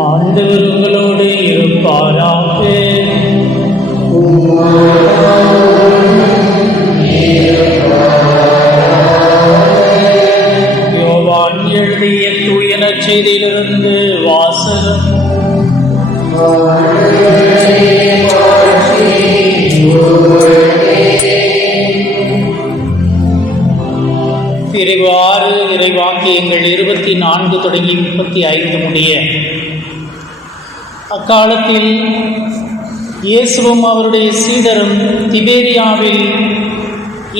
ஆண்டவர் உங்களோடு இருப்பாராக. யோவான் எழுதிய தூய நற்செய்தியிலிருந்து வாசகம். பிரிவு 6 இறைவாக்கியங்கள் 24 தொடங்கி 35 முடிய. அக்காலத்தில் இயேசுவும் அவருடைய சீடரும் திபேரியாவில்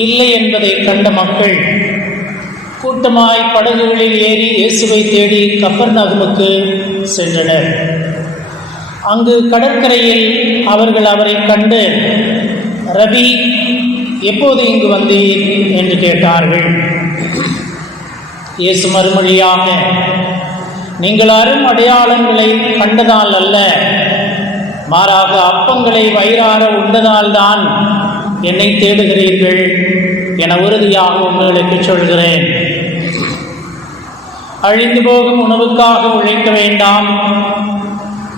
இல்லை என்பதை கண்ட மக்கள் கூட்டமாய் படகுகளில் ஏறி இயேசுவை தேடி கப்பர்நகமுக்கு சென்றனர். அங்கு கடற்கரையில் அவர்கள் அவரை கண்டு, ரபி, எப்போது இங்கு வந்தீர் என்று கேட்டார்கள். இயேசு மறுமொழியாக, நீங்கள் அரும் அடையாளங்களை கண்டதால் அல்ல, மாறாக அப்பங்களை வயிறார உண்டதால் தான் என்னை தேடுகிறீர்கள் என உறுதியாக உங்களுக்கு சொல்கிறேன். அழிந்து போகும் உணவுக்காக உழைக்க வேண்டாம்,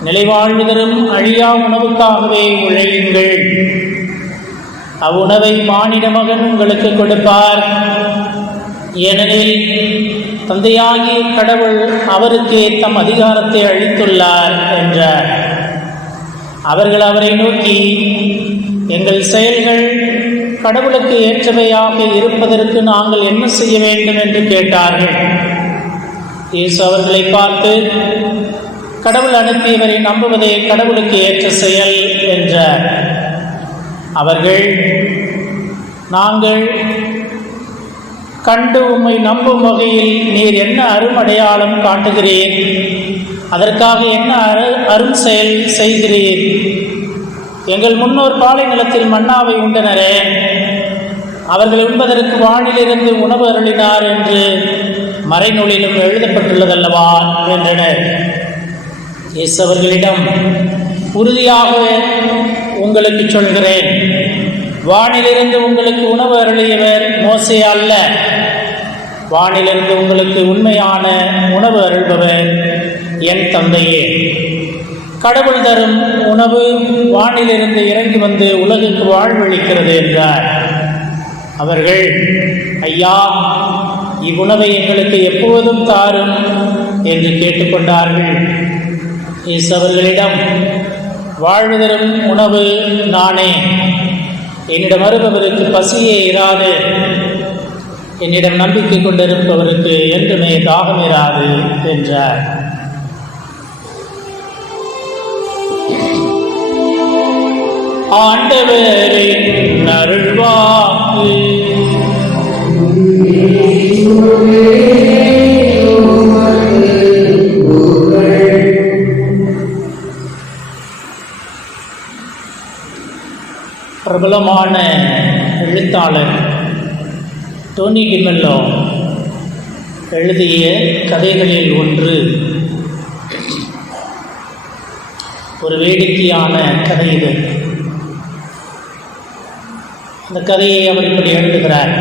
நிலைவாழ்வு தரும் அழியா உணவுக்காகவே உழையுங்கள். அவ்வுணவை மானிட மகன் உங்களுக்கு கொடுப்பார். ஏனெனில் தந்தையாகிய கடவுள் அவருக்கே தம் அதிகாரத்தை அளித்துள்ளார் என்றார். அவர்கள் அவரை நோக்கி, எங்கள் செயல்கள் கடவுளுக்கு ஏற்றவையாக இருப்பதற்கு நாங்கள் என்ன செய்ய வேண்டும் என்று கேட்டார்கள். இயேசு அவர்களை பார்த்து, கடவுள் அனுப்பியவரை நம்புவதே கடவுளுக்கு ஏற்ற செயல் என்றார். அவர்கள், நாங்கள் கண்டு உம்மை நம்பும் வகையில் நீர் என்ன அருமடையாளம் காட்டுகிறீர், அதற்காக என்ன அரும் செயல் செய்கிறீர்? எங்கள் முன்னோர் பாலை நிலத்தில் மன்னாவை உண்டனரே, அவர்கள் உண்பதற்கு வானிலிருந்து உணவு அருளினார் என்று மறைநூலிலும் எழுதப்பட்டுள்ளதல்லவா என்றனர். இயேசு அவர்களிடம், உறுதியாக உங்களுக்கு சொல்கிறேன், வானிலிருந்து உங்களுக்கு உணவு அருளியவர் மோசே அல்ல, வானிலிருந்து உங்களுக்கு உண்மையான உணவு அருள்பவர் என் தந்தையே. கடவுள் தரும் உணவு வானிலிருந்து இறங்கி வந்து உலகுக்கு வாழ்வளிக்கிறது என்றார். அவர்கள், ஐயா, இவ்வுணவை எங்களுக்கு எப்போதும் தாரும் என்று கேட்டுக்கொண்டார்கள். இயேசு அவர்களிடம், வாழ்வு தரும் உணவு நானே, என்னிடம் வருபவருக்கு பசியே இராது, என்னிடம் நம்பிக்கை கொண்டிருப்பவருக்கு என்றுமே தாகம் இராது என்றார். ஆண்டவரின் அருள்வாக்கு. பிரபலமான எழுத்தாளர் டோனி டிமெல்லோ எழுதிய கதைகளில் ஒன்று ஒரு வேடிக்கையான கதை இது. அந்த கதையை அவர் இப்படி எழுதுகிறார்.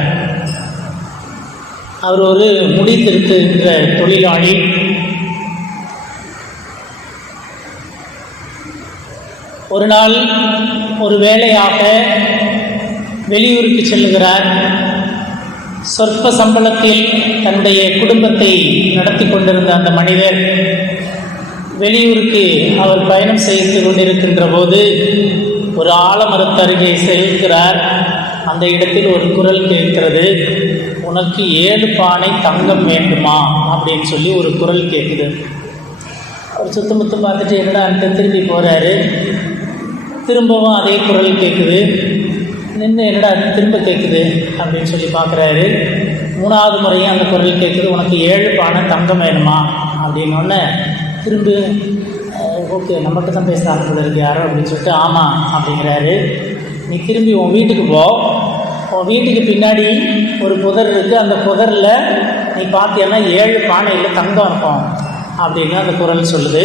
அவர் ஒரு முடி திருத்துகின்ற தொழிலாளி. ஒரு நாள் ஒரு வேலையாக வெளியூருக்கு செல்லுகிறார். சொற்ப சம்பளத்தில் தன்னுடைய குடும்பத்தை நடத்தி கொண்டிருந்த அந்த மனிதர் வெளியூருக்கு அவர் பயணம் செய்து கொண்டிருக்கின்ற போது ஒரு ஆலமரத்து அருகே செல்கிறார். அந்த இடத்தில் ஒரு குரல் கேட்கிறது, உனக்கு 7 பானை தங்கம் வேண்டுமா அப்படின்னு சொல்லி ஒரு குரல் கேட்குது. அவர் சுத்தமுத்து பார்த்துட்டு என்னடா திரும்பி போகிறாரு. திரும்பவும் அதே குரல் கேட்குது. நின்று என்னடா திரும்ப கேட்குது அப்படின்னு சொல்லி பார்க்குறாரு. 3வது முறையும் அந்த குரல் கேட்குது, உனக்கு 7 பானை தங்கம் வேணுமா அப்படின்னோடனே திரும்ப ஓகே நமக்கு தான் பேசுகிறாங்க போல இருக்கு யாரோ அப்படின்னு சொல்லிட்டு ஆமாம் அப்படிங்கிறாரு. நீ திரும்பி உன் வீட்டுக்கு போ, உன் வீட்டுக்கு பின்னாடி ஒரு புதர் இருக்குது, அந்த புதரில் நீ பார்த்தீங்கன்னா 7 பானையில் தங்கம் இருக்கும் அப்படின்னு அந்த குரல் சொல்லுது.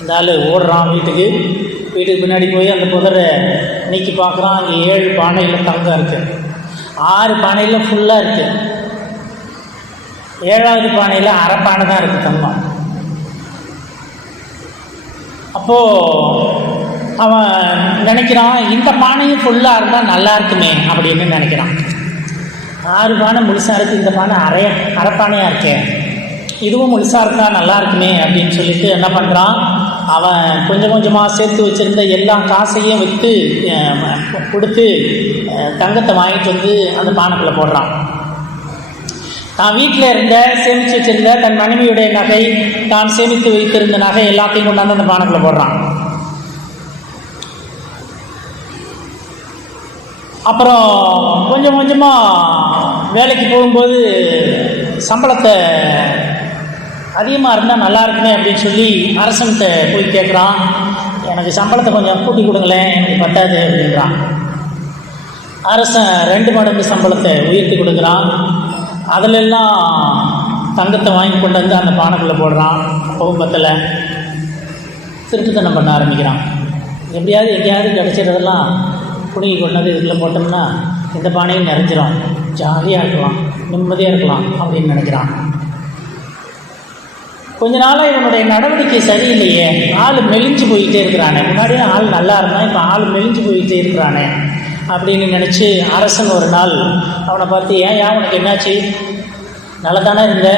இந்த ஆள் ஓடுறான் வீட்டுக்கு பின்னாடி போய் அந்த புதரை நீக்கி பார்க்குறான். அங்கே 7 பானையில் தங்கம் இருக்குது, 6 பானையில் ஃபுல்லாக இருக்குது, 7வது பானையில் அரை பானை தான் இருக்குது தங்கம். அப்போது அவன் நினைக்கிறான், இந்த பானையும் ஃபுல்லாக இருந்தால் நல்லா இருக்குமே அப்படின்னு நினைக்கிறான். 6 பானை முழுசாக இருக்குது, இந்த பானை அரைப்பானையாக இருக்கேன், இதுவும் முழுசாக இருந்தால் நல்லா இருக்குமே அப்படின்னு சொல்லிட்டு என்ன பண்ணுறான், அவன் கொஞ்சம் கொஞ்சமாக சேர்த்து வச்சுருந்த எல்லா காசையும் விற்று கொடுத்து தங்கத்தை வாங்கிட்டு வந்து அந்த பானைக்குள்ளே போடுறான். தான் வீட்டில் இருந்த சேமித்து வச்சுருந்த தன் மனைவியுடைய நகை, தான் சேமித்து வைத்திருந்த நகை எல்லாத்தையும் கொண்டாந்து அந்த பானைக்குள்ளே போடுறான். அப்புறம் கொஞ்சம் கொஞ்சமாக வேலைக்கு போகும்போது சம்பளத்தை அதிகமாக இருந்தால் நல்லா இருக்குமே அப்படின்னு சொல்லி அரசன்கிட்ட போய் கேட்குறான். எனக்கு சம்பளத்தை கொஞ்சம் கூட்டி கொடுங்களேன், எனக்கு பத்தாது அப்படின்றான். அரசன் 2 மடங்கு சம்பளத்தை உயர்த்தி கொடுக்குறான். அதிலெல்லாம் தங்கத்தை வாங்கி கொண்டு வந்து அந்த பானைக்குள்ளே போடுறான். அப்பவும் பத்தலை. திருட்டுத்தனம் பண்ண ஆரம்பிக்கிறான். எப்படியாவது எங்கேயாவது கிடச்சிறதெல்லாம் புடுங்கி கொண்டு வந்து இதுக்குள்ளே போட்டோம்னா இந்த பானையும் நிறைஞ்சிரும், ஜாலியாக இருக்கலாம், நிம்மதியாக இருக்கலாம் அப்படின்னு நினைக்கிறான். கொஞ்ச நாளாக இவனுடைய நடவடிக்கை சரியில்லையே, ஆள் மெலிஞ்சு போயிட்டே இருக்கிறானே, முன்னாடியே ஆள் நல்லா இருந்தான், இப்போ ஆள் மெலிஞ்சு போயிட்டே இருக்கிறானே அப்படின்னு நினச்சி அரசன் ஒரு நாள் அவனை பார்த்து, ஏன் உனக்கு என்னாச்சு, நல்லா தானே இருந்த,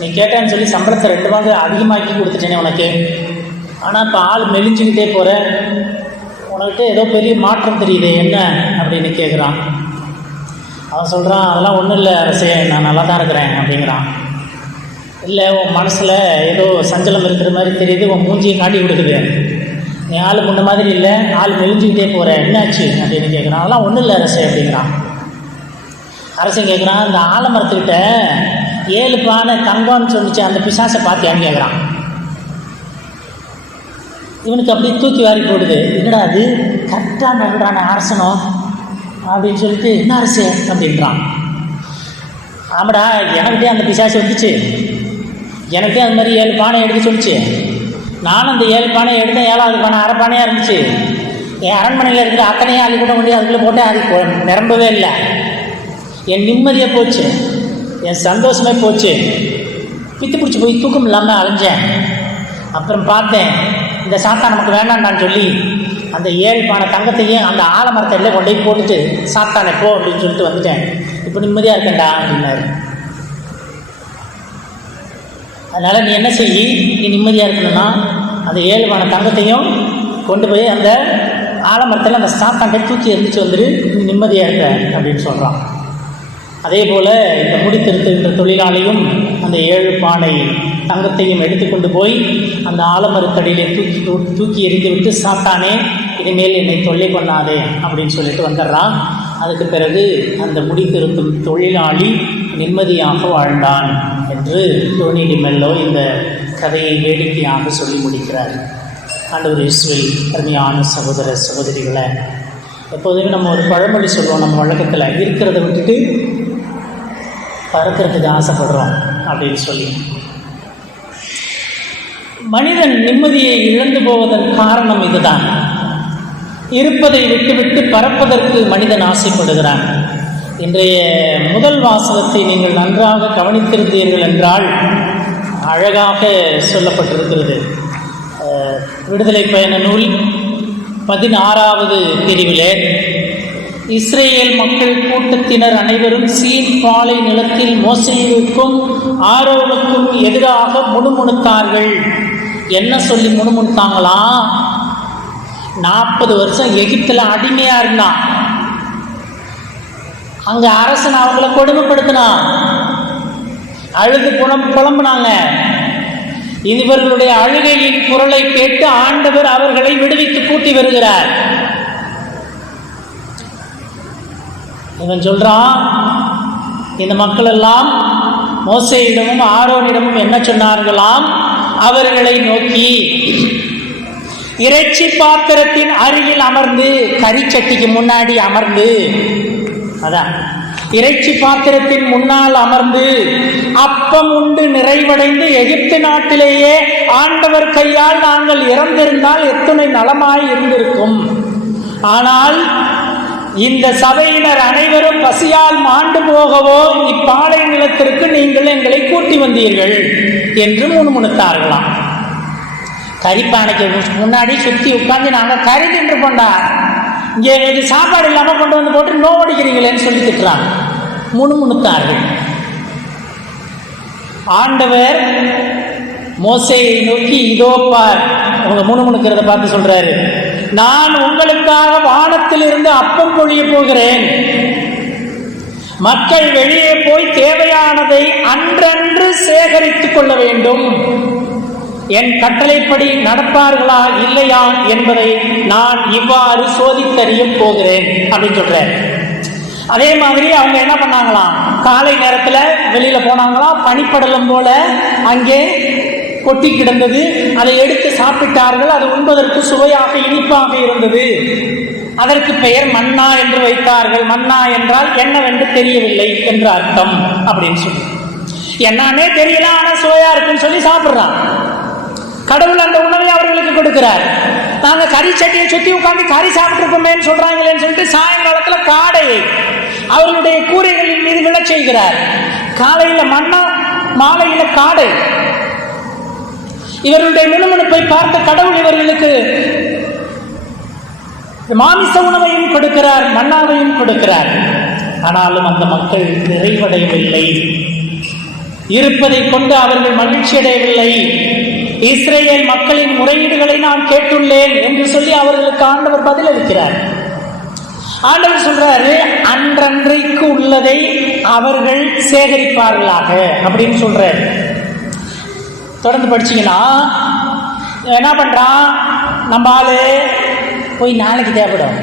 நீ கேட்டேன்னு சொல்லி சம்பளத்தை 2 மடங்கு அதிகமாக்கி கொடுத்துட்டேனே உனக்கு, ஆனால் இப்போ ஆள் மெலிஞ்சுக்கிட்டே போகிற, உனக்கிட்ட ஏதோ பெரிய மாற்றம் தெரியுது என்ன அப்படின்னு கேட்குறான். அவன் சொல்கிறான், அதெல்லாம் ஒன்றும் இல்லை அரசே, நான் நல்லா தான் இருக்கிறேன் அப்படிங்கிறான். இல்லை, உன் மனசில் ஏதோ சஞ்சலம் இருக்கிற மாதிரி தெரியுது, உன் மூஞ்சியை காட்டி கொடுக்குது, நீ ஆள் முன்ன மாதிரி இல்லை, ஆள் மெலிஞ்சுக்கிட்டே போகிற, என்னாச்சு அப்படின்னு கேட்குறான். அதெல்லாம் ஒன்றும் இல்லை அரசே அப்படிங்கிறான். அரசன் கேட்குறான், இந்த ஆலமரத்துக்கிட்ட 7 பானை தங்கம்னு சொல்லிச்சு அந்த பிசாசை பார்த்தியான்னு கேட்குறான். இவனுக்கு அப்படியே தூக்கி வாரி போடுது. என்னடா அது கரெக்டாக நடுறான அரசனும் அப்படின்னு சொல்லிட்டு, என்ன அரசே அப்படின்றான். ஆமாடா, எனக்கிட்டே அந்த பிசாசு வந்துச்சு, எனக்கே அது மாதிரி 7 பானை எடுக்க சொல்லிச்சு, நானும் அந்த 7 பானை எடுத்தேன், 7வது பானை அரைப்பானையாக இருந்துச்சு, என் அரண்மனையில் இருக்கிற அத்தனையும் அள்ளி கூட முடியாது, அதுக்குள்ளே போட்டேன், அது நிரம்பவே இல்லை, என் நிம்மதியே போச்சு, என் சந்தோஷமே போச்சு, பித்து பிடிச்சி போய் தூக்கம் இல்லாமல் அலைஞ்சேன். அப்புறம் பார்த்தேன், இந்த சாத்தான் நமக்கு வேண்டாண்டான்னு சொல்லி அந்த 7 பானை தங்கத்தையும் அந்த ஆலமரத்தில் கொண்டு போய் போட்டுட்டு சாத்தானே போ அப்படின்னு சொல்லிட்டு வந்துட்டேன், இப்போ நிம்மதியாக இருக்கேன்டா அப்படின்னாரு. அதனால் நீ என்ன செய்யி, நீ நிம்மதியாக இருக்கணும்னா அந்த 7 பானை தங்கத்தையும் கொண்டு போய் அந்த ஆலமரத்தில் அந்த சாத்தான்கிட்ட தூக்கி எரிஞ்சிச்சு வந்துடு, நீ நிம்மதியாக இருக்க அப்படின்னு சொல்கிறான். அதே போல் இந்த முடித்திருத்துகின்ற தொழிலாளியும் அந்த 7 பானை தங்கத்தையும் எடுத்துக்கொண்டு போய் அந்த ஆலமரத்தடியிலே தூக்கி எறிந்து விட்டு, சாத்தானே இனிமேல் என்னை தொல்லை பண்ணாதே அப்படின்னு சொல்லிட்டு வந்துடுறான். அதுக்கு பிறகு அந்த முடித்திருத்தும் தொழிலாளி நிம்மதியாக வாழ்ந்தான் என்று டோனி டி மெல்லோ இந்த கதையை வேடிக்கையாக சொல்லி முடிக்கிறார். ஆண்டவர் இயேசுவில் அருமையான சகோதர சகோதரிகளை, எப்போதுமே நம்ம ஒரு பழமொழி சொல்லுவோம் நம்ம வழக்கத்தில், இருக்கிறத விட்டுட்டு பறக்கிறதுக்கு ஆசைப்படுறோம் அப்படின்னு சொல்லி. மனிதன் நிம்மதியை இழந்து போவதன் காரணம் இதுதான். இருப்பதை விட்டுவிட்டு பறப்பதற்கு மனிதன் ஆசைப்படுகிறான். இன்றைய முதல் வாசகத்தை நீங்கள் நன்றாக கவனித்திருந்தீர்கள் என்றால் அழகாக சொல்லப்பட்டிருக்கிறது. விடுதலை பயண நூல் 16வது பிரிவிலே, இஸ்ரேல் மக்கள் கூட்டத்தினர் அனைவரும் சீன் பாலை நிலத்தில் மோசேவுக்கும் ஆரோனுக்கும் எதிராக முணுமுணுத்தார்கள். என்ன சொல்லி முணுமுணுத்தாங்களாம்? 40 வருஷம் எகிப்தில் அடிமையா இருந்தான், அங்க அரசன் அவங்கள கொடுமைப்படுத்தினான், அழுது புலம்புனாங்க. இவர்களுடைய அழுகையின் குரலை கேட்டு ஆண்டவர் அவர்களை விடுவித்து கூட்டி வருகிறார். இவன் சொல்றான், இந்த மக்கள் எல்லாம் மோசேயிடமும் ஆரோனிடமும் என்ன சொன்னார்களாம்? அவர்களை நோக்கி, இறைச்சி பாத்திரத்தின் அருகில் அமர்ந்து, கரிச்சட்டிக்கு முன்னாடி அமர்ந்து, அதான் இறைச்சி பாத்திரத்தின் முன்னால் அமர்ந்து அப்பம் உண்டு நிறைவடைந்து எகிப்து நாட்டிலேயே ஆண்டவர் கையால் நாங்கள் இறந்திருந்தால் எத்தனை நலமாய் இருந்திருக்கும். ஆனால் இந்த சபையினர் அனைவரும் பசியால் மாண்டு போகவோ இப்பாலை நிலத்திற்கு நீங்கள் எங்களை கூட்டி வந்தீர்கள் என்று முணுமுணுத்தார்களாம். கறிப்பானைக்கு முன்னாடி சுற்றி உட்காந்து நாங்கள் கறி தின்றுப்போண்டா, இங்கே எங்களுக்கு சாப்பாடு இல்லாமல் கொண்டு வந்து போட்டு நோவடிக்கிறீங்களேன்னு சொல்லி திட்டுறாங்க, முணுமுணுத்தார்கள். ஆண்டவர் மோசேயை நோக்கி, இதோ பார், அவங்க முணுமுணுக்கிறத பார்த்து சொல்றாரு, நான் உங்களுக்காக வானத்திலிருந்து அப்பம் பொழிய போகிறேன். மக்கள் வெளியே போய் தேவையானதை அன்றன்று சேகரித்துக் கொள்ள வேண்டும். என் கட்டளைப்படி நடப்பார்களா இல்லையா என்பதை நான் இவ்வாறு சோதித்தறிய போகிறேன் அப்படின்னு சொல்றேன். அதே மாதிரி அவங்க என்ன பண்ணாங்களாம், காலை நேரத்தில் வெளியில போனாங்களாம், பனிப்படலம் போல அங்கே கொட்டி கிடந்தது. அதை எடுத்து சாப்பிட்டார்கள். அது உண்பதற்கு சுவையாக இனிப்பாக இருந்தது. அதற்கு பெயர் மன்னா என்று வைத்தார்கள். மன்னா என்றால் என்னவென்று தெரியவில்லை என்று அர்த்தம் அப்படின்னு சொல்லி, என்னன்னே தெரியல ஆனா சுவையா இருக்குன்னு சொல்லி சாப்பிடுறான். கடவுள் அந்த உணவை அவர்களுக்கு கொடுக்கிறார். நாங்க கறி சட்டியை சுத்தி உட்காந்து கறி சாப்பிட்டு இருக்கோமேன்னு சொல்றாங்களேன்னு சொல்லிட்டு சாயங்காலத்துல காடையை அவர்களுடைய கூரைகளின் மீது விழச் செய்கிறார். காலையில மன்னா, மாலையில காடை. இவர்களுடைய முணுமுணுப்பை பார்த்த கடவுள் இவர்களுக்கு மாமிச உணவையும் கொடுக்கிறார், மன்னாவையும் கொடுக்கிறார். ஆனாலும் அந்த மக்கள் நிறைவடையவில்லை. இருப்பதை கொண்டு அவர்கள் மகிழ்ச்சி அடையவில்லை. இஸ்ரேல் மக்களின் முறையீடுகளை நான் கேட்டுள்ளேன் என்று சொல்லி அவர்களுக்கு ஆண்டவர் பதில் அளிக்கிறார். ஆண்டவர் சொல்றாரு, அன்றன்றைக்கு உள்ளதை அவர்கள் சேகரிப்பார்களாக அப்படின்னு சொல்றாரு. தொடர்ந்து படிச்சீங்கன்னா என்ன பண்றான், நம்ம ஆளு போய் நாளைக்கு தேவைப்படும்.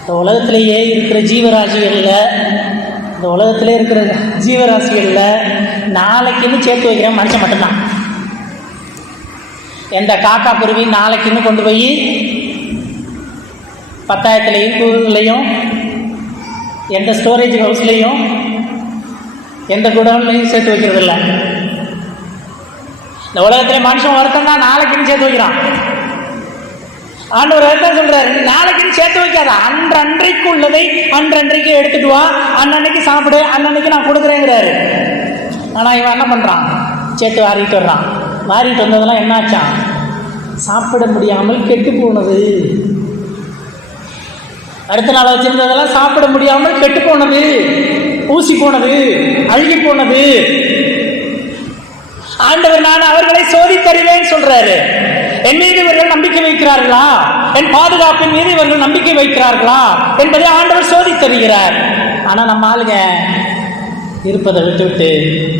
இந்த உலகத்திலேயே இருக்கிற ஜீவராசிகளில், இந்த உலகத்திலே இருக்கிற ஜீவராசிகளில் நாளைக்குன்னு சேர்த்து வைக்கிற மனுஷன் மட்டும்தான். எந்த காக்கா குருவி நாளைக்குன்னு கொண்டு போய் பத்தாயத்துலேயும் கூறுகளையும் எந்த ஸ்டோரேஜ் ஹவுஸ்லேயும் எந்த குடவுன்லையும் சேர்த்து வைக்கிறது இல்லை. இந்த உலகத்திலே மனுஷன் ஒருத்தன் தான் நாளைக்குன்னு சேர்த்து வைக்கிறான். ஆண்டவர் என்ன சொல்றாரு, நாளைக்குன்னு சேர்த்து வைக்காத, அன்றன்றைக்கு உள்ளதை அன்றன்றைக்கு எடுத்துட்டு வா, அன்னன்னைக்கு சாப்பிடு, அன்னன்னைக்கு நான் கொடுக்குறேங்கிறாரு. ஆனா இவன் என்ன பண்றான், சேர்த்து வாரிட்டு வர்றான். வாரிட்டு வந்ததெல்லாம் என்னாச்சான், சாப்பிட முடியாமல் கெட்டு போனது. அடுத்த நாள் வச்சிருந்ததெல்லாம் சாப்பிட முடியாமல் கெட்டு போனது, ஊசி போனது, அழுகி போனது. ஆண்டவர் நான் அவர்களை சோதித்தறிவேன் சொல்றாரு. என் மீது இவர்கள் நம்பிக்கை வைக்கிறார்களா, என் பாதுகாப்பின் மீது இவர்கள் நம்பிக்கை வைக்கிறார்களா என்பதை ஆண்டவர் சோதித்தருகிறார். ஆனா நம்ம ஆளுங்க இருப்பதை விட்டுவிட்டு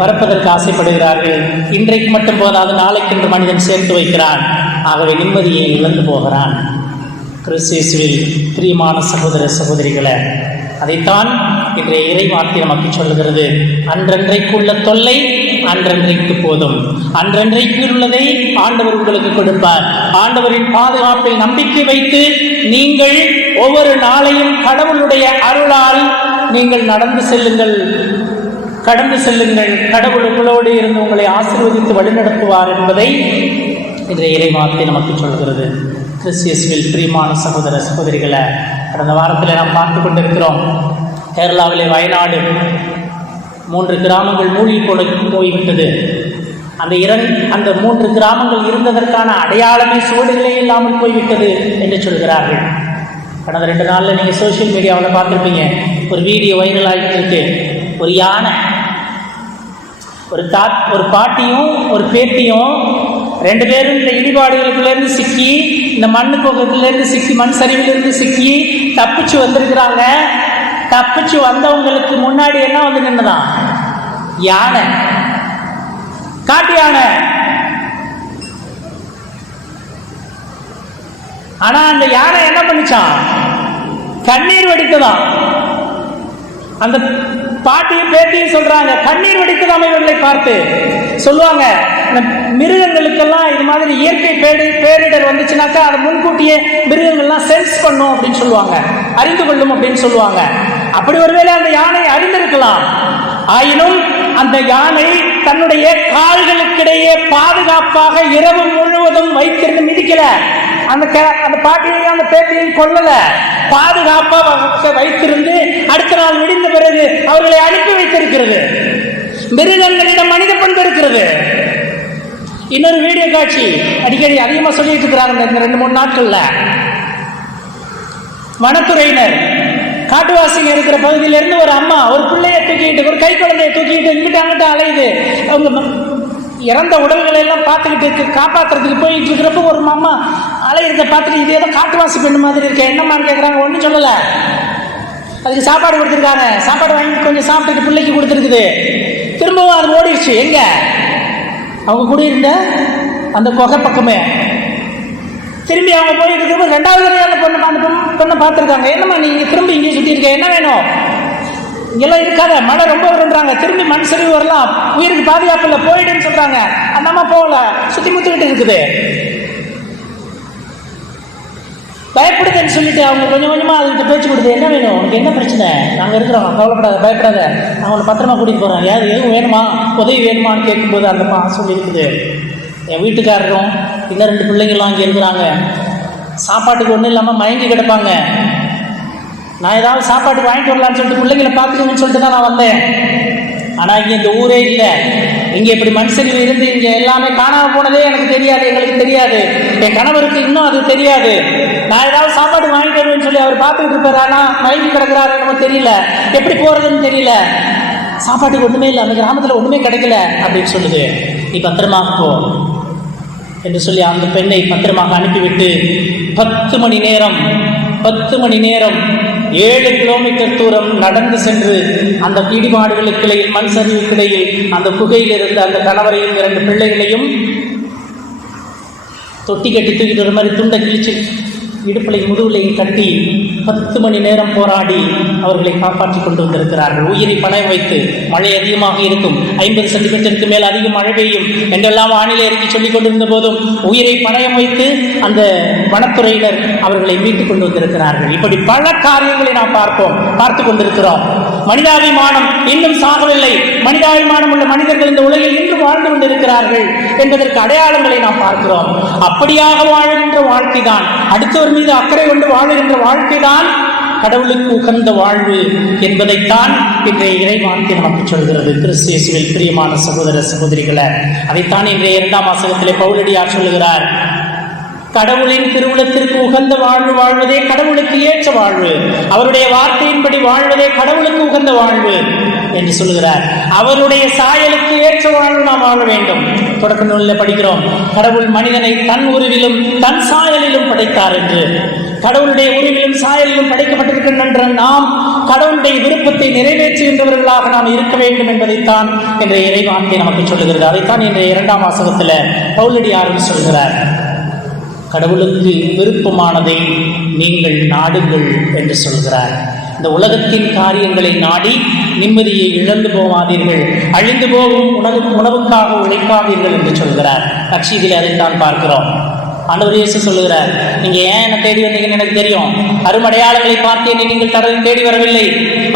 பறப்பதற்கு ஆசைப்படுகிறார்கள். இன்றைக்கு மட்டும் போதாது, நாளைக்கு என்று மனிதன் சேர்த்து வைக்கிறான். ஆகவே நிம்மதியை இழந்து போகிறான். கிறிஸ்துவில் பிரியமான சகோதர சகோதரிகளை, அதைத்தான் இன்றைய இறைவார்த்தை நமக்கு சொல்லுகிறது. அன்றன்றைக்குள்ள தொல்லை அன்றன்றைக்கு போதும். அன்றன்றைக்கு உள்ளதை ஆண்டவர் உங்களுக்கு கொடுப்பார். ஆண்டவரின் பாதுகாப்பில் நம்பிக்கை வைத்து நீங்கள் ஒவ்வொரு நாளையும் கடவுளுடைய அருளால் நீங்கள் நடந்து செல்லுங்கள், கடந்து செல்லுங்கள். கடவுள் உங்களோடு இருந்து உங்களை ஆசீர்வதித்து வழிநடத்துவார் என்பதை இன்றைய இறைவார்த்தை நமக்கு சொல்கிறது. கிறிஸ்துவில் பிரியமான சகோதர சகோதரிகளை, கடந்த வாரத்தில் நாம் பார்த்து கொண்டிருக்கிறோம். கேரளாவிலே வயநாடு 3 கிராமங்கள் மூழ்கி போய்விட்டது. அந்த 3 கிராமங்கள் இருந்ததற்கான அடையாளமே சுவடுகளே இல்லாமல் போய்விட்டது என்று சொல்கிறார்கள். கடந்த 2 நாளில் நீங்கள் சோசியல் மீடியாவில் பார்த்துருப்பீங்க, ஒரு வீடியோ வைரல் ஆகிட்டு இருக்கு. ஒரு யானை, ஒரு பாட்டியும் ஒரு பேட்டியும் 2 பேரும் இந்த இடிபாடுகளுக்குள்ளேருந்து சிக்கி, இந்த மண்ணு போகிறதுலேருந்து சிக்கி, மண் சரிவிலிருந்து சிக்கி தப்பிச்சு வந்திருக்கிறாங்க. தப்பிச்சு வந்தவங்களுக்கு முன்னாடி என்ன வந்து நின்றுதான், யானை, காட்டு யானை. ஆனா அந்த யானை என்ன பண்ணிச்சான், கண்ணீர் வடித்ததான். அந்த பாட்டியும் பேட்டியும் சொல்றாங்க, கண்ணீர் வடித்ததாம் இவர்களை பார்த்து. சொல்லுவாங்க, மிருகங்களுக்கெல்லாம் இது மாதிரி இயற்கை பேரிடர் வந்துச்சுனாக்கா அதை முன்கூட்டியே மிருகங்கள்லாம் சென்ஸ் பண்ணும் அப்படின்னு சொல்லுவாங்க, அறிந்து கொள்ளும் அப்படின்னு சொல்லுவாங்க. அப்படி ஒருவேளை அந்த யானை அறிந்திருக்கலாம். ஆயினும் அந்த யானை தன்னுடைய கால்களுக்கிடையே பாதுகாப்பாக இரவு முழுவதும் வைத்திருந்து மிதிக்கல. அந்த பாட்டியையும் அந்த பேட்டியையும் கொல்லல, பாதுகாப்பாக வைத்திருந்து அடுத்த நாள் விடிந்த பிறகு அவர்களை அனுப்பி வைத்திருக்கிறது. மிருகங்களிடம் மனித பண்பு இருக்கிறது. இன்னொரு வீடியோ காட்சி அடிக்கடி அதிகமாக சொல்லிட்டு இருக்கிறாங்க இந்த 2-3 நாட்கள்ல. வனத்துறையினர் காட்டுவாசிங்க இருக்கிற பகுதியிலிருந்து ஒரு அம்மா ஒரு பிள்ளைய தூக்கிட்டு, ஒரு கை குழந்தைய தூக்கிட்டு இங்கிட்ட அங்கிட்ட அலையுது. அவங்க இறந்த உடல்களை எல்லாம் பார்த்துக்கிட்டு காப்பாற்றுறதுக்கு போயிட்டு இருக்கிறப்ப ஒரு அம்மா அலையிறத பார்த்துட்டு இது ஏதோ காட்டுவாசி பெண்ணு மாதிரி இருக்க, என்னம்மான்னு கேட்குறாங்க. ஒன்றும் சொல்லலை. அதுக்கு சாப்பாடு கொடுத்துருக்காங்க. சாப்பாடு வாங்கி கொஞ்சம் சாப்பிட்டுட்டு பிள்ளைக்கு கொடுத்துருக்குது. திரும்பவும் அது ஓடிடுச்சு. எங்க அவங்க கூட இருந்த அந்த குகை பக்கமே திரும்பி அவங்க போயிட்டு இருக்கிறப்ப 2வது தடவை அந்த பொண்ணை பார்த்துருக்காங்க. என்னம்மா நீங்க திரும்பி இங்கே சுற்றி இருக்க, என்ன வேணும்? இங்கெல்லாம் இருக்காத, மழை ரொம்ப வருன்றாங்க. திரும்பி மண் சரிவு வரலாம், உயிருக்கு பாதுகாப்பு இல்லை, போயிடுன்னு சொல்றாங்க. அந்த அம்மா போகல, சுத்தி முத்துக்கிட்டு இருக்குது. பயப்படுதுன்னு சொல்லிட்டு அவங்க கொஞ்சம் கொஞ்சமா அதுக்கிட்ட பேச்சு கொடுத்து, என்ன வேணும் உனக்கு, என்ன பிரச்சனை, நாங்கள் இருக்கிறோம், கவலைப்படாத, பயப்படாத, நான் உங்களை பத்திரமா கூட்டிகிட்டு போகிறேன், யார் எதுவும் வேணுமா, உதவி வேணுமான்னு கேட்கும்போது அந்த சொல்லி இருக்குது. என் வீட்டுக்காரரும் இன்னும் 2 பிள்ளைங்களும் அங்கே இருக்கிறாங்க. சாப்பாட்டுக்கு ஒன்றும் இல்லாமல் மயங்கி கிடப்பாங்க. நான் ஏதாவது சாப்பாட்டுக்கு வாங்கிட்டு வரலான்னு சொல்லிட்டு பிள்ளைங்களை பார்த்துக்கணும்னு சொல்லிட்டு தான் நான் வந்தேன். ஆனால் இங்கே இந்த ஊரே இல்லை. இங்கே இப்படி மனுஷனில் இருந்து இங்கே எல்லாமே காணாமல் போனதே எனக்கு தெரியாது, எங்களுக்கு தெரியாது, என் கணவருக்கு இன்னும் அது தெரியாது. நான் ஏதாவது சாப்பாடு வாங்கிட்டு வருவேன்னு சொல்லி அவர் பார்த்துக்கிட்டு இருப்பாரு. ஆனால் மயங்கி கிடக்கிறாரு, நமக்கு தெரியல, எப்படி போகிறதுன்னு தெரியல, சாப்பாட்டுக்கு ஒன்றுமே இல்லை, அந்த கிராமத்தில் ஒன்றுமே கிடைக்கல அப்படின்னு சொல்லுது. நீ பத்திரமா போ என்று சொல்லி அந்த பெண்ணை பத்திரமாக அனுப்பிவிட்டு 10 மணி நேரம் 7 கிலோமீட்டர் தூரம் நடந்து சென்று அந்த இடிபாடுகளுக்கு இடையில், மண் சரிவுக்கு இடையில் அந்த குகையில் இருந்த அந்த கணவரையும் 2 பிள்ளைகளையும் தொட்டி கட்டி தூக்கிட்டு வர மாதிரி துண்டை கிழிச்சு இடுப்பலை முதுகுலையும் கட்டி 10 மணி நேரம் போராடி அவர்களை காப்பாற்றி கொண்டு வந்திருக்கிறார்கள். உயிரை பணயம் வைத்து, மழை அதிகமாக இருக்கும், 50 சென்டிமீட்டருக்கு மேல் அதிக மழை பெய்யும் என்றெல்லாம் வானிலை அறிக்கை சொல்லிக் கொண்டிருந்த போதும் உயிரை பணயம் வைத்து அந்த வனத்துறையினர் அவர்களை மீட்டுக் கொண்டு வந்திருக்கிறார்கள். இப்படி பல காரியங்களை நாம் பார்த்து கொண்டிருக்கிறோம். மனிதாபிமானம் இன்னும் சாகவில்லை. மனிதாபிமானம் உள்ள மனிதர்கள் இந்த உலகில் இன்றும் வாழ்ந்து கொண்டிருக்கிறார்கள் என்பதற்கு அடையாளங்களை நாம் பார்க்கிறோம். அப்படியாக வாழுகின்ற வாழ்க்கை தான், அடுத்தவர் மீது அக்கறை கொண்டு வாழுகின்ற வாழ்க்கை தான் கடவுளுக்கு உகந்த வாழ்வு என்பதைத்தான் இன்றைய இறைவார்த்தை நமக்கு சொல்கிறது. கிறிஸ்து இயேசுவில் பிரியமான சகோதர சகோதரிகளை, அதைத்தான் இன்றைய 2ஆம் வாசகத்திலே பவுலடியார் சொல்லுகிறார். கடவுளின் திருவுளத்திற்கு உகந்த வாழ்வு வாழ்வதே கடவுளுக்கு ஏற்ற வாழ்வு, அவருடைய வார்த்தையின்படி வாழ்வதே கடவுளுக்கு உகந்த வாழ்வு என்று சொல்லுகிறார். அவருடைய சாயலுக்கு ஏற்ற வாழ்வு நாம் வாழ வேண்டும். தொடக்க நூலில் படிக்கிறோம், கடவுள் மனிதனை தன் உருவிலும் தன் சாயலிலும் படைத்தார் என்று. கடவுளுடைய உருவிலும் சாயலிலும் படைக்கப்பட்டிருக்கின்ற நாம் கடவுளுடைய விருப்பத்தை நிறைவேற்றுகின்றவர்களாக நாம் இருக்க வேண்டும் என்பதைத்தான் இன்றைய இறைவார்த்தை நமக்கு சொல்லுகிறது. அதைத்தான் இன்றைய 2ஆம் வாசகத்தில் பவுலடியாரும் சொல்கிறார். கடவுளுக்கு விருப்பமானதை நீங்கள் நாடுங்கள் என்று சொல்கிறார். இந்த உலகத்தின் காரியங்களை நாடி நிம்மதியை இழந்து போவாதீர்கள், அழிந்து போகும் உணவுக்காக உழைக்காதீர்கள் என்று சொல்கிறார். நற்செய்தியில் அதைத்தான் பார்க்கிறோம். ஆண்டவர் இயேசு சொல்லுகிறார், நீங்க ஏன் என்ன தேடி வந்தீங்கன்னு எனக்கு தெரியும், அருமடையாளங்களை பார்த்து என்னை நீங்கள் தேடி வரவில்லை,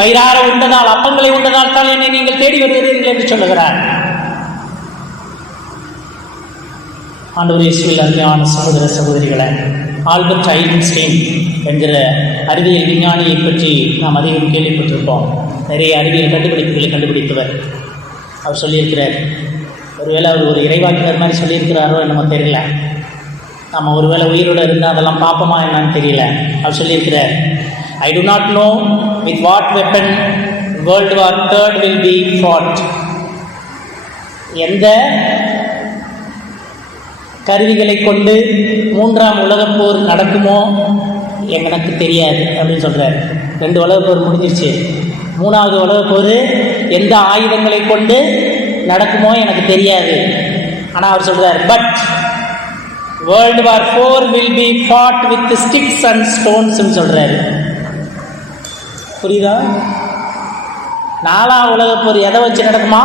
வயிறார உண்டதால், அப்பங்களை உண்டதால் தான் என்னை நீங்கள் தேடி வருகிறீர்கள் என்று சொல்லுகிறார். ஆண்டவர் இயேசுவில் அருமையான சகோதர சகோதரிகளை, ஆல்பர்ட் ஐன்ஸ்டைன் என்கிற அறிவியல் விஞ்ஞானியை பற்றி நாம் அதிகம் கேள்விப்பட்டிருப்போம். நிறைய அறிவியல் கண்டுபிடிப்புகளை கண்டுபிடித்தவர். அவர் சொல்லியிருக்கிறார், ஒருவேளை அவர் ஒரு இறைவாக்கினர் மாதிரி சொல்லியிருக்கிறாரோ என்னமோ தெரியல, நம்ம ஒருவேளை உயிரோடு இருந்தால் அதெல்லாம் பார்ப்போமா என்னன்னு தெரியல. அவர் சொல்லியிருக்கிறார், I do not know with what weapon world war 3 will be fought. எந்த கருவிகளை கொண்டு 3ஆம் உலகப் போர் நடக்குமோ எனக்கு தெரியாது அப்படின்னு சொல்கிறார். 2 உலகப் போர் முடிஞ்சிருச்சு, 3ஆவது உலகப் போர் எந்த ஆயுதங்களை கொண்டு நடக்குமோ எனக்கு தெரியாது. ஆனால் அவர் சொல்கிறார், but World War 4 will be fought with sticks and stones ன்னு சொல்கிறாரு. புரியுதா? 4ஆம் உலகப் போர் எதை வச்சு நடக்குமா?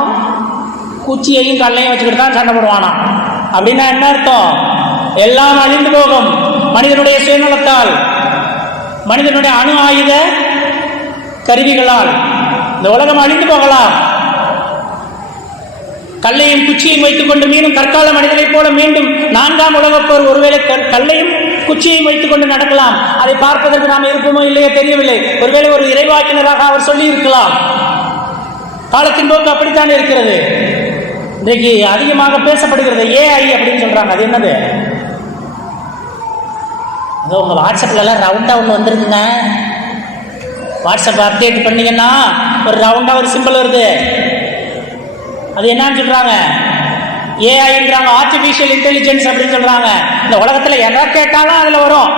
குச்சியையும் கல்லையும் வச்சுக்கிட்டு தான் சண்டை போடுவானா. அப்படின்னா என்ன அர்த்தம்? எல்லாம் அழிந்து போகும். மனிதனுடைய சுயநலத்தால், மனிதனுடைய அணு ஆயுத கருவிகளால் இந்த உலகம் அழிந்து போகலாம். கல்லையும் குச்சியையும் வைத்துக் கொண்டு மீண்டும் கற்கால மனிதனைப் போல மீண்டும் 4ஆம் உலகப் போர் ஒருவேளை கல்லையும் குச்சியையும் வைத்துக் கொண்டு நடக்கலாம். அதை பார்ப்பதற்கு நாம் இருப்போமோ இல்லையோ தெரியவில்லை. ஒருவேளை ஒரு இறைவாக்கினராக அவர் சொல்லி இருக்கலாம். காலத்தின் போக்கு அப்படித்தான் இருக்கிறது. இன்றைக்கு அதிகமாக பேசப்படுகிறது ஏஐ அப்படின்னு சொல்றாங்க. அது என்னது? அதோ உங்க வாட்ஸ்அப்ல எல்லாம் ரவுண்டா ஒன்று வந்துருக்குங்க. வாட்ஸ்அப் அப்டேட் பண்ணீங்கன்னா ஒரு ரவுண்டா ஒரு சிம்பிள் வருது. அது என்னன்னு சொல்றாங்க? ஏஐன்றாங்க, ஆர்டிஃபிஷியல் இன்டெலிஜென்ஸ் அப்படின்னு சொல்றாங்க. இந்த உலகத்துல எதை கேட்டாலும் அதுல வரும்.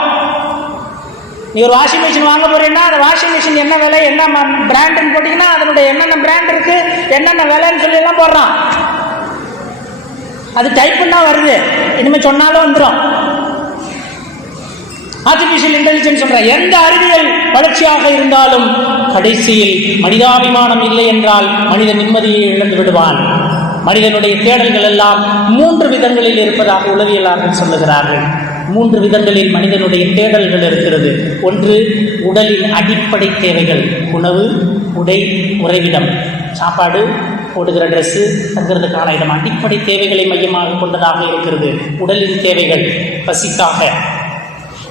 நீ ஒரு வாஷிங் மிஷின் வாங்க போறீங்கன்னா அந்த வாஷிங் மிஷின் என்ன விலை, என்ன பிராண்டுன்னு போட்டீங்கன்னா அதனுடைய என்னென்ன பிராண்ட் இருக்கு, என்னென்ன விலைன்னு சொல்லி எல்லாம் போடுறான். அது டைப் பண்ணா வருது, இனிமே சொன்னாலும் வந்துடும். ஆர்டிபிஷியல் இன்டெலிஜென்ஸ் சொல்ற எந்த அறிவியல் வளர்ச்சியாக இருந்தாலும் கடைசியில் மனிதாபிமானம் இல்லை என்றால் மனிதன் நிம்மதியை இழந்து விடுவான். மனிதனுடைய தேடல்கள் எல்லாம் 3 விதங்களில் இருப்பதாக உளவியலாளர்கள் சொல்லுகிறார்கள். 3 விதங்களில் மனிதனுடைய தேடல்கள் இருக்கிறது. ஒன்று, உடலின் அடிப்படை தேவைகள், உணவு, உடை, உறைவிடம், சாப்பாடு, போடுகிற ட்ரெஸ்ஸு, தங்கிறதுக்கான இடம், அடிப்படை தேவைகளை மையமாக கொண்டதாக இருக்கிறது. உடலின் தேவைகள் பசிக்காக.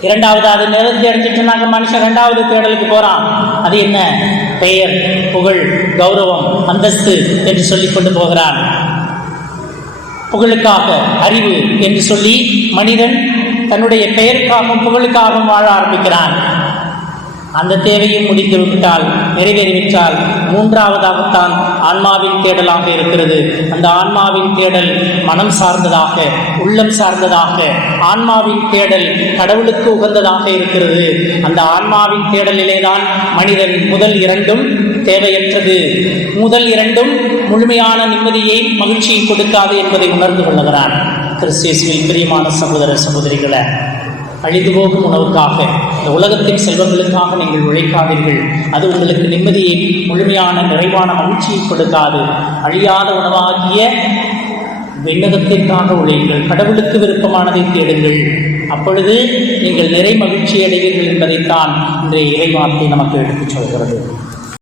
இரண்டாவது, அது நிறந்து அடைஞ்சிட்டுனாக்க மனுஷன் 2வது தேடலுக்கு போறான். அது என்ன? பெயர், புகழ், கௌரவம், அந்தஸ்து என்று சொல்லிக் கொண்டு போகிறான். புகழுக்காக, அறிவு என்று சொல்லி மனிதன் தன்னுடைய பெயருக்காகவும் புகழுக்காகவும் வாழ ஆரம்பிக்கிறான். அந்த தேவையும் முடித்து விட்டால், நிறைவேறிவிட்டால், 3வதாகத்தான் ஆன்மாவின் தேடலாக இருக்கிறது. அந்த ஆன்மாவின் தேடல் மனம் சார்ந்ததாக, உள்ளம் சார்ந்ததாக, ஆன்மாவின் தேடல் கடவுளுக்கு உகந்ததாக இருக்கிறது. அந்த ஆன்மாவின் தேடலிலேதான் மனிதன் முதல் 2ம் தேவையற்றது, முதல் 2ம் முழுமையான நிம்மதியை மகிழ்ச்சியை கொடுக்காது என்பதை உணர்ந்து கொள்ளுகிறான். கிறிஸ்துவில் பிரியமான சகோதர சகோதரிகளை, அழிந்து போகும் உணவுக்காக, இந்த உலகத்தின் செல்வங்களுக்காக நீங்கள் உழைக்காதீர்கள். அது உங்களுக்கு நிம்மதியை, முழுமையான நிறைவான மகிழ்ச்சியை கொடுக்காது. அழியாத உணவாகிய விண்ணகத்திற்காக உழையுங்கள், கடவுளுக்கு விருப்பமானதை தேடுங்கள். அப்பொழுது நீங்கள் நிறை மகிழ்ச்சி அடைவீர்கள் என்பதைத்தான் இன்றைய இறைவார்த்தை நமக்கு எடுத்துச் சொல்கிறது.